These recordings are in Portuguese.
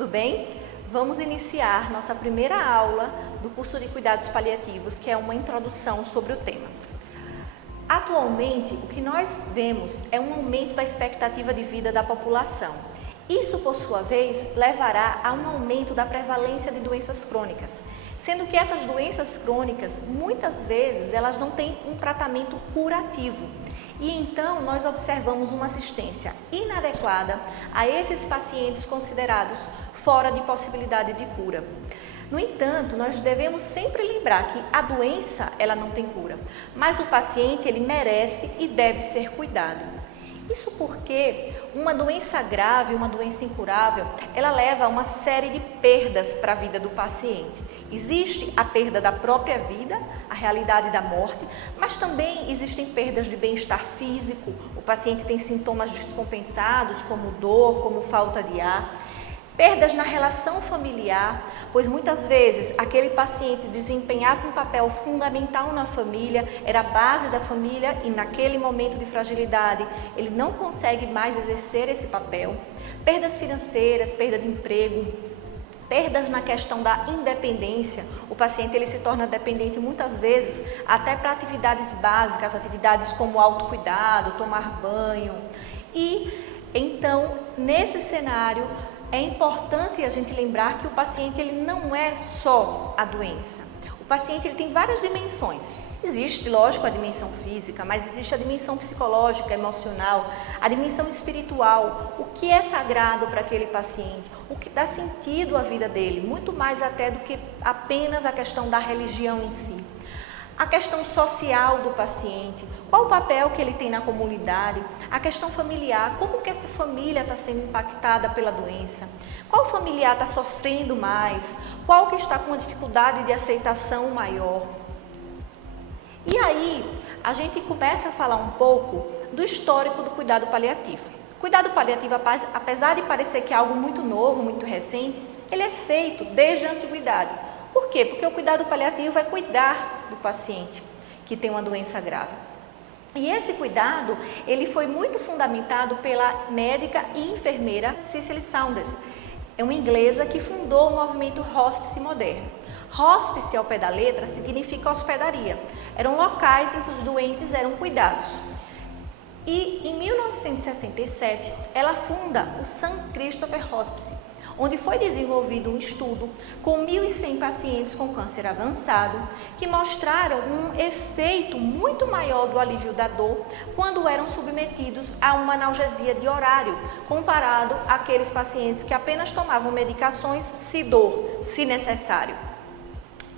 tudo bem? Vamos iniciar nossa primeira aula do curso de cuidados paliativos, que é uma introdução sobre o tema. Atualmente, o que nós vemos é um aumento da expectativa de vida da população. Isso, por sua vez, levará a um aumento da prevalência de doenças crônicas, sendo que essas doenças crônicas, muitas vezes, elas não têm um tratamento curativo. E então, nós observamos uma assistência inadequada a esses pacientes considerados fora de possibilidade de cura. No entanto, nós devemos sempre lembrar que a doença, ela não tem cura, mas o paciente, ele merece e deve ser cuidado. Isso porque uma doença grave, uma doença incurável, ela leva a uma série de perdas para a vida do paciente. Existe a perda da própria vida, a realidade da morte, mas também existem perdas de bem-estar físico. O paciente tem sintomas descompensados, como dor, como falta de ar. Perdas na relação familiar, pois muitas vezes aquele paciente desempenhava um papel fundamental na família, era a base da família e naquele momento de fragilidade ele não consegue mais exercer esse papel. Perdas financeiras, perda de emprego, perdas na questão da independência. O paciente ele se torna dependente muitas vezes até para atividades básicas, atividades como autocuidado, tomar banho. E então, nesse cenário, é importante a gente lembrar que o paciente ele não é só a doença. O paciente ele tem várias dimensões. Existe, lógico, a dimensão física, mas existe a dimensão psicológica, emocional, a dimensão espiritual, o que é sagrado para aquele paciente, o que dá sentido à vida dele, muito mais até do que apenas a questão da religião em si. A questão social do paciente, qual o papel que ele tem na comunidade, a questão familiar, como que essa família está sendo impactada pela doença, qual familiar está sofrendo mais, qual que está com uma dificuldade de aceitação maior. E aí, a gente começa a falar um pouco do histórico do cuidado paliativo. O cuidado paliativo, apesar de parecer que é algo muito novo, muito recente, ele é feito desde a antiguidade. Por quê? Porque o cuidado paliativo é cuidar do paciente que tem uma doença grave. E esse cuidado, ele foi muito fundamentado pela médica e enfermeira Cicely Saunders. É uma inglesa que fundou o movimento hospice moderno. Hospice, ao pé da letra, significa hospedaria. Eram locais em que os doentes eram cuidados. E em 1967, ela funda o St. Christopher Hospice, onde foi desenvolvido um estudo com 1.100 pacientes com câncer avançado, que mostraram um efeito muito maior do alívio da dor quando eram submetidos a uma analgesia de horário, comparado àqueles pacientes que apenas tomavam medicações se dor, se necessário.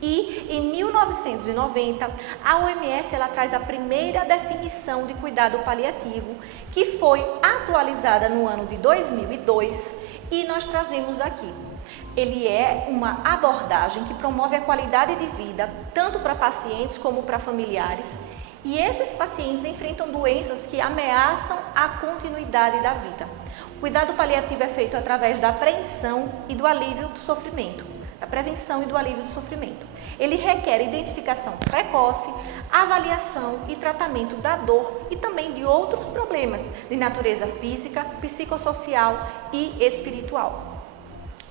E em 1990, a OMS ela traz a primeira definição de cuidado paliativo, que foi atualizada no ano de 2002, e nós trazemos aqui. Ele é uma abordagem que promove a qualidade de vida, tanto para pacientes como para familiares, e esses pacientes enfrentam doenças que ameaçam a continuidade da vida. O cuidado paliativo é feito através da apreensão e do alívio do sofrimento, da prevenção e do alívio do sofrimento. Ele requer identificação precoce, avaliação e tratamento da dor e também de outros problemas de natureza física, psicossocial e espiritual.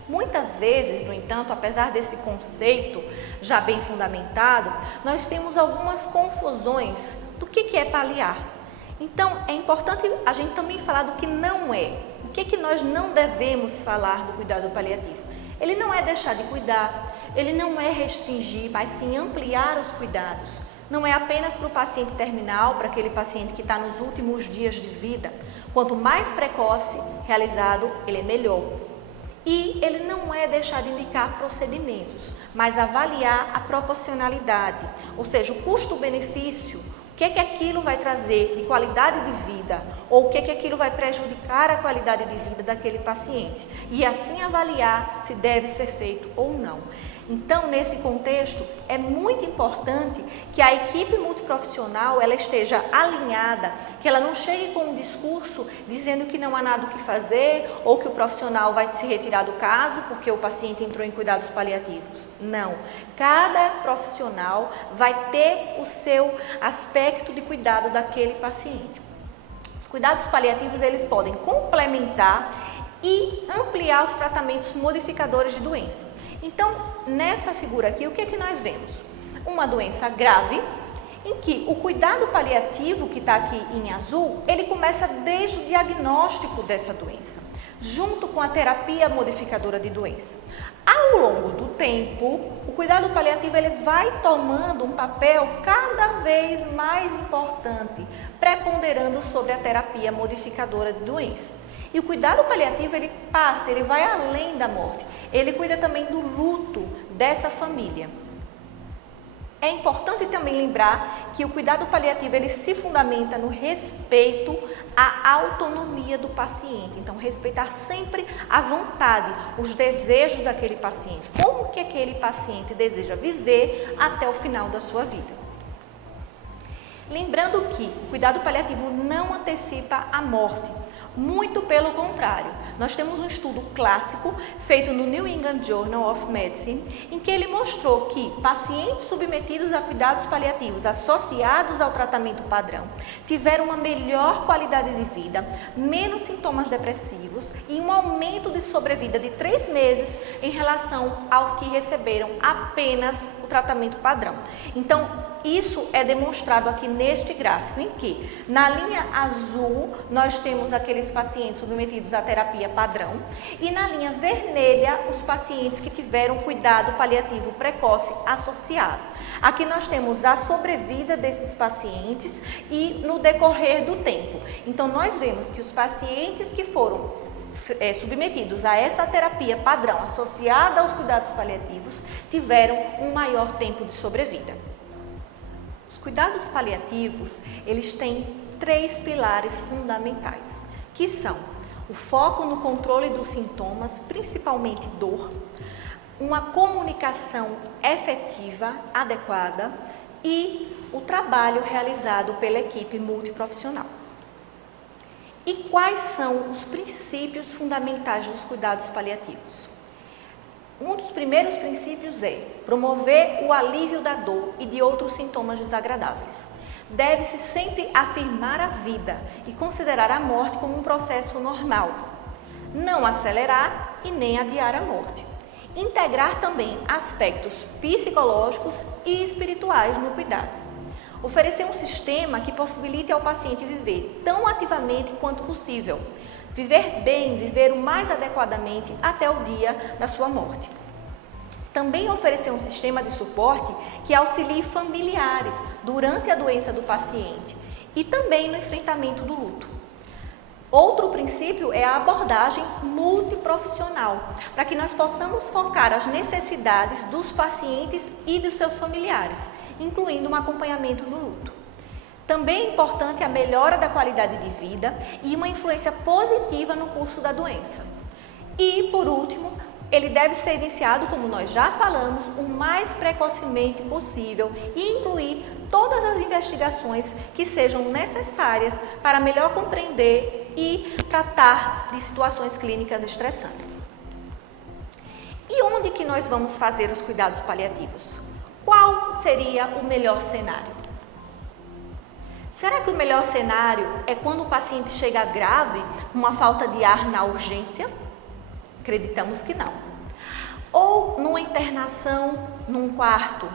Muitas vezes, no entanto, apesar desse conceito já bem fundamentado, nós temos algumas confusões do que é paliar. Então, é importante a gente também falar do que não é. O que nós não devemos falar do cuidado paliativo? Ele não é deixar de cuidar, ele não é restringir, mas sim ampliar os cuidados. Não é apenas para o paciente terminal, para aquele paciente que está nos últimos dias de vida. Quanto mais precoce realizado, ele é melhor. E ele não é deixar de indicar procedimentos, mas avaliar a proporcionalidade, ou seja, o custo-benefício, o que aquilo vai trazer de qualidade de vida, ou o que aquilo vai prejudicar a qualidade de vida daquele paciente, e assim avaliar se deve ser feito ou não. Então, nesse contexto, é muito importante que a equipe multiprofissional ela esteja alinhada, que ela não chegue com um discurso dizendo que não há nada o que fazer ou que o profissional vai se retirar do caso porque o paciente entrou em cuidados paliativos. Não. Cada profissional vai ter o seu aspecto de cuidado daquele paciente. Os cuidados paliativos, eles podem complementar e ampliar os tratamentos modificadores de doença. Então, nessa figura aqui, o que é que nós vemos? Uma doença grave, em que o cuidado paliativo, que está aqui em azul, ele começa desde o diagnóstico dessa doença, junto com a terapia modificadora de doença. Ao longo do tempo, o cuidado paliativo ele vai tomando um papel cada vez mais importante, preponderando sobre a terapia modificadora de doença. E o cuidado paliativo ele vai além da morte, ele cuida também do luto dessa família. É importante também lembrar que o cuidado paliativo ele se fundamenta no respeito à autonomia do paciente. Então, respeitar sempre a vontade, os desejos daquele paciente. Como que aquele paciente deseja viver até o final da sua vida. Lembrando que o cuidado paliativo não antecipa a morte. Muito pelo contrário, nós temos um estudo clássico feito no New England Journal of Medicine, em que ele mostrou que pacientes submetidos a cuidados paliativos associados ao tratamento padrão tiveram uma melhor qualidade de vida, menos sintomas depressivos e um aumento de sobrevida de 3 meses em relação aos que receberam apenas o tratamento padrão. Então, isso é demonstrado aqui neste gráfico, em que na linha azul nós temos aqueles pacientes submetidos à terapia padrão e na linha vermelha os pacientes que tiveram cuidado paliativo precoce associado. Aqui nós temos a sobrevida desses pacientes e no decorrer do tempo. Então nós vemos que os pacientes que foram submetidos a essa terapia padrão associada aos cuidados paliativos tiveram um maior tempo de sobrevida. Os cuidados paliativos, eles têm 3 pilares fundamentais, que são o foco no controle dos sintomas, principalmente dor, uma comunicação efetiva, adequada e o trabalho realizado pela equipe multiprofissional. E quais são os princípios fundamentais dos cuidados paliativos? Um dos primeiros princípios é promover o alívio da dor e de outros sintomas desagradáveis. Deve-se sempre afirmar a vida e considerar a morte como um processo normal. Não acelerar e nem adiar a morte. Integrar também aspectos psicológicos e espirituais no cuidado. Oferecer um sistema que possibilite ao paciente viver tão ativamente quanto possível. Viver bem, viver o mais adequadamente até o dia da sua morte. Também oferecer um sistema de suporte que auxilie familiares durante a doença do paciente e também no enfrentamento do luto. Outro princípio é a abordagem multiprofissional, para que nós possamos focar as necessidades dos pacientes e dos seus familiares, incluindo um acompanhamento no luto. Também é importante a melhora da qualidade de vida e uma influência positiva no curso da doença. E, por último, ele deve ser iniciado, como nós já falamos, o mais precocemente possível e incluir todas as investigações que sejam necessárias para melhor compreender e tratar de situações clínicas estressantes. E onde que nós vamos fazer os cuidados paliativos? Qual seria o melhor cenário? Será que o melhor cenário é quando o paciente chega grave, uma falta de ar na urgência? Acreditamos que não. Ou numa internação num quarto,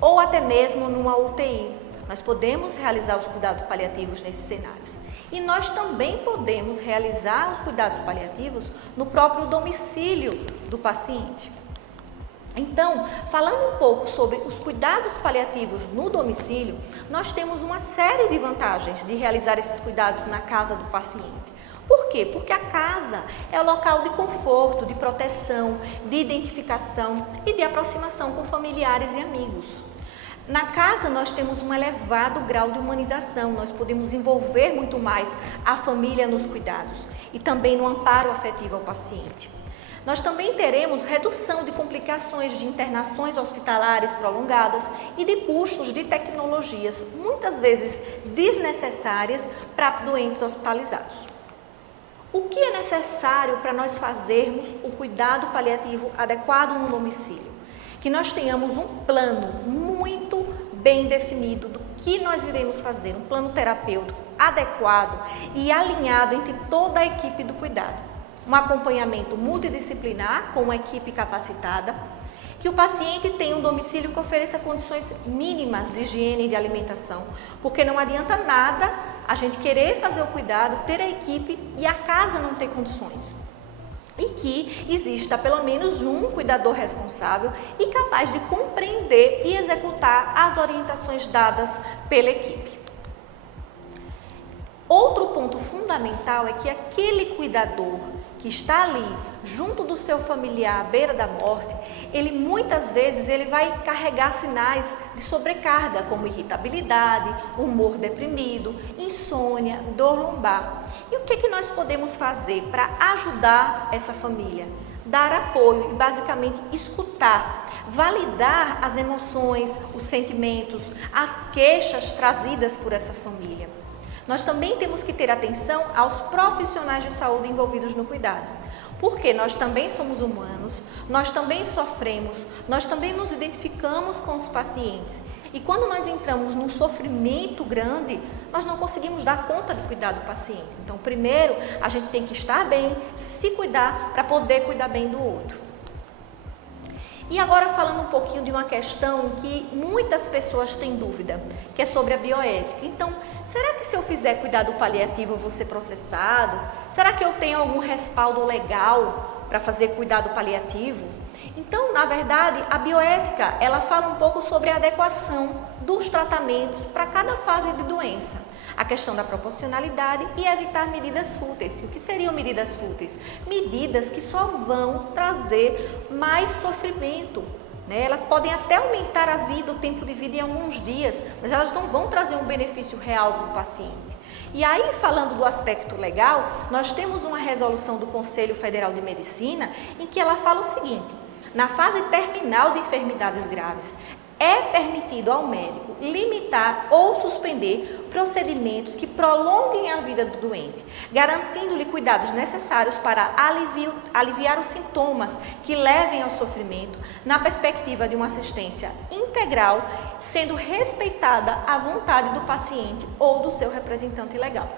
ou até mesmo numa UTI. Nós podemos realizar os cuidados paliativos nesses cenários. E nós também podemos realizar os cuidados paliativos no próprio domicílio do paciente. Então, falando um pouco sobre os cuidados paliativos no domicílio, nós temos uma série de vantagens de realizar esses cuidados na casa do paciente. Por quê? Porque a casa é o local de conforto, de proteção, de identificação e de aproximação com familiares e amigos. Na casa nós temos um elevado grau de humanização, nós podemos envolver muito mais a família nos cuidados e também no amparo afetivo ao paciente. Nós também teremos redução de complicações de internações hospitalares prolongadas e de custos de tecnologias, muitas vezes desnecessárias para doentes hospitalizados. O que é necessário para nós fazermos o cuidado paliativo adequado no domicílio? Que nós tenhamos um plano muito bem definido do que nós iremos fazer, um plano terapêutico adequado e alinhado entre toda a equipe do cuidado. um acompanhamento multidisciplinar com uma equipe capacitada, que o paciente tenha um domicílio que ofereça condições mínimas de higiene e de alimentação, porque não adianta nada a gente querer fazer o cuidado, ter a equipe e a casa não ter condições. E que exista pelo menos um cuidador responsável e capaz de compreender e executar as orientações dadas pela equipe. Outro ponto fundamental é que aquele cuidador que está ali junto do seu familiar à beira da morte, ele muitas vezes vai carregar sinais de sobrecarga, como irritabilidade, humor deprimido, insônia, dor lombar. E o que nós podemos fazer para ajudar essa família? Dar apoio e basicamente escutar, validar as emoções, os sentimentos, as queixas trazidas por essa família. Nós também temos que ter atenção aos profissionais de saúde envolvidos no cuidado, porque nós também somos humanos, nós também sofremos, nós também nos identificamos com os pacientes. E quando nós entramos num sofrimento grande, nós não conseguimos dar conta de cuidar do paciente. Então, primeiro, a gente tem que estar bem, se cuidar, para poder cuidar bem do outro. E agora falando um pouquinho de uma questão que muitas pessoas têm dúvida, que é sobre a bioética. Então, será que se eu fizer cuidado paliativo eu vou ser processado? Será que eu tenho algum respaldo legal para fazer cuidado paliativo? Então, na verdade, a bioética, ela fala um pouco sobre a adequação dos tratamentos para cada fase de doença. A questão da proporcionalidade e evitar medidas fúteis. O que seriam medidas fúteis? Medidas que só vão trazer mais sofrimento, né? Elas podem até aumentar a vida, o tempo de vida em alguns dias, mas elas não vão trazer um benefício real para o paciente. E aí, falando do aspecto legal, nós temos uma resolução do Conselho Federal de Medicina em que ela fala o seguinte: na fase terminal de enfermidades graves, é permitido ao médico limitar ou suspender procedimentos que prolonguem a vida do doente, garantindo-lhe cuidados necessários para aliviar os sintomas que levem ao sofrimento, na perspectiva de uma assistência integral, sendo respeitada a vontade do paciente ou do seu representante legal.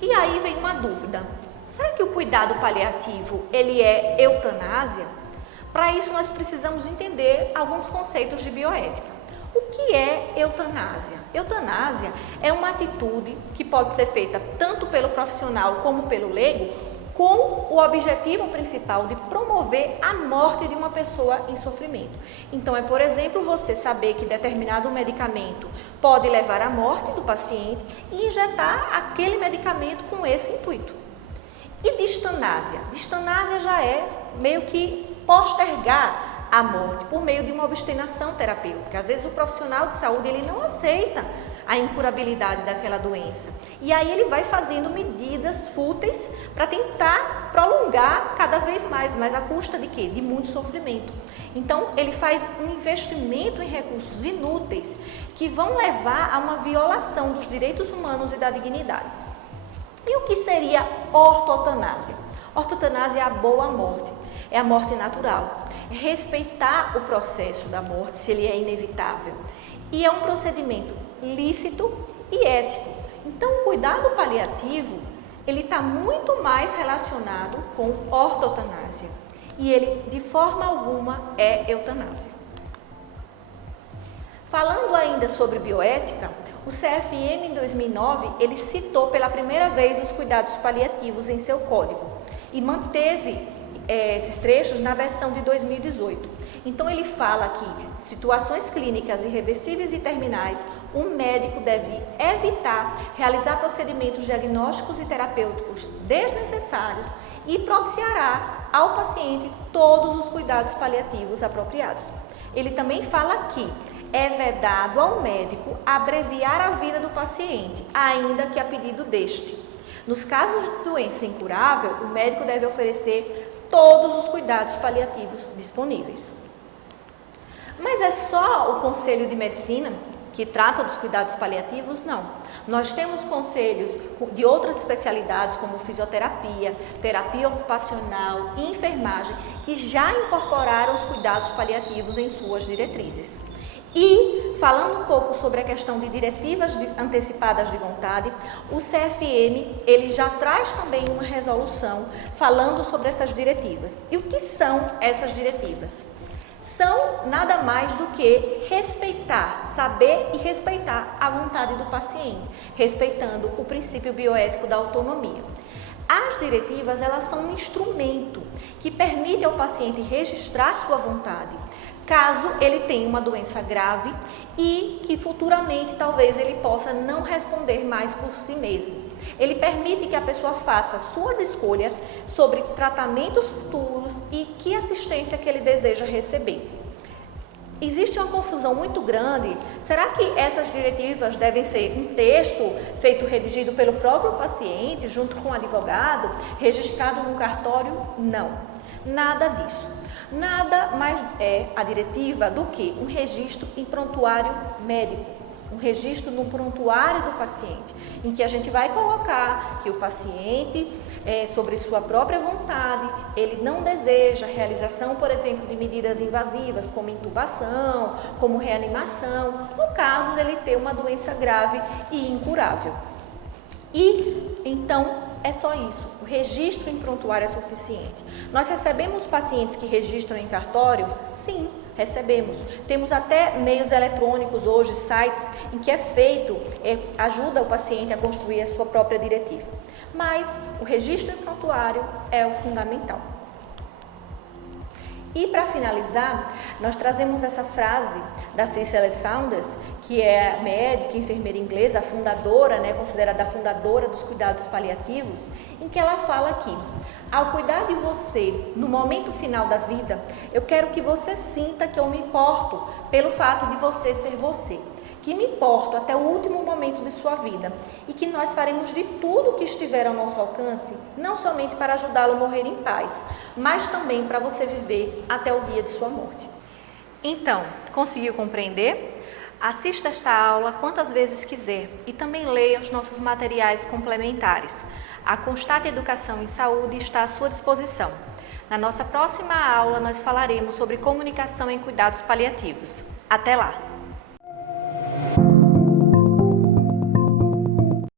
E aí vem uma dúvida: será que o cuidado paliativo ele é eutanásia? Para isso, nós precisamos entender alguns conceitos de bioética. O que é eutanásia? Eutanásia é uma atitude que pode ser feita tanto pelo profissional como pelo leigo, com o objetivo principal de promover a morte de uma pessoa em sofrimento. Então, por exemplo, você saber que determinado medicamento pode levar à morte do paciente e injetar aquele medicamento com esse intuito. E distanásia? Distanásia já é meio que postergar a morte por meio de uma obstinação terapêutica. Às vezes o profissional de saúde ele não aceita a incurabilidade daquela doença. E aí ele vai fazendo medidas fúteis para tentar prolongar cada vez mais, mas à custa de quê? De muito sofrimento. Então ele faz um investimento em recursos inúteis que vão levar a uma violação dos direitos humanos e da dignidade. E o que seria ortotanásia? Ortotanásia é a boa morte. É a morte natural, é respeitar o processo da morte, se ele é inevitável. E é um procedimento lícito e ético. Então, o cuidado paliativo, ele está muito mais relacionado com ortotanásia. E ele, de forma alguma, é eutanásia. Falando ainda sobre bioética, o CFM, em 2009, ele citou pela primeira vez os cuidados paliativos em seu código e manteve esses trechos na versão de 2018. Então ele fala que situações clínicas irreversíveis e terminais, um médico deve evitar realizar procedimentos diagnósticos e terapêuticos desnecessários e propiciará ao paciente todos os cuidados paliativos apropriados. Ele também fala que é vedado ao médico abreviar a vida do paciente, ainda que a pedido deste. Nos casos de doença incurável, o médico deve oferecer todos os cuidados paliativos disponíveis. Mas é só o Conselho de Medicina que trata dos cuidados paliativos? Não. Nós temos conselhos de outras especialidades, como fisioterapia, terapia ocupacional e enfermagem, que já incorporaram os cuidados paliativos em suas diretrizes. E falando um pouco sobre a questão de diretivas antecipadas de vontade, o CFM ele já traz também uma resolução falando sobre essas diretivas. E o que são essas diretivas? São nada mais do que respeitar, saber e respeitar a vontade do paciente, respeitando o princípio bioético da autonomia. As diretivas, elas são um instrumento que permite ao paciente registrar sua vontade, caso ele tenha uma doença grave e que futuramente talvez ele possa não responder mais por si mesmo. Ele permite que a pessoa faça suas escolhas sobre tratamentos futuros e que assistência que ele deseja receber. Existe uma confusão muito grande. Será que essas diretivas devem ser um texto feito, redigido pelo próprio paciente, junto com o advogado, registrado no cartório? Não, nada disso. Nada mais é a diretiva do que um registro em prontuário médico, um registro no prontuário do paciente, em que a gente vai colocar que o paciente, sobre sua própria vontade, ele não deseja a realização, por exemplo, de medidas invasivas, como intubação, como reanimação, no caso dele ter uma doença grave e incurável. E, então, é só isso, o registro em prontuário é suficiente. Nós recebemos pacientes que registram em cartório? Sim, recebemos. Temos até meios eletrônicos hoje, sites, em que é feito, ajuda o paciente a construir a sua própria diretiva. Mas o registro em prontuário é o fundamental. E para finalizar, nós trazemos essa frase da Cicely Saunders, que é médica e enfermeira inglesa, a fundadora, considerada a fundadora dos cuidados paliativos, em que ela fala que, ao cuidar de você no momento final da vida, eu quero que você sinta que eu me importo pelo fato de você ser você, que me importo até o último momento de sua vida e que nós faremos de tudo que estiver ao nosso alcance, não somente para ajudá-lo a morrer em paz, mas também para você viver até o dia de sua morte. Então, conseguiu compreender? Assista esta aula quantas vezes quiser e também leia os nossos materiais complementares. A Constante Educação em Saúde está à sua disposição. Na nossa próxima aula, nós falaremos sobre comunicação em cuidados paliativos. Até lá!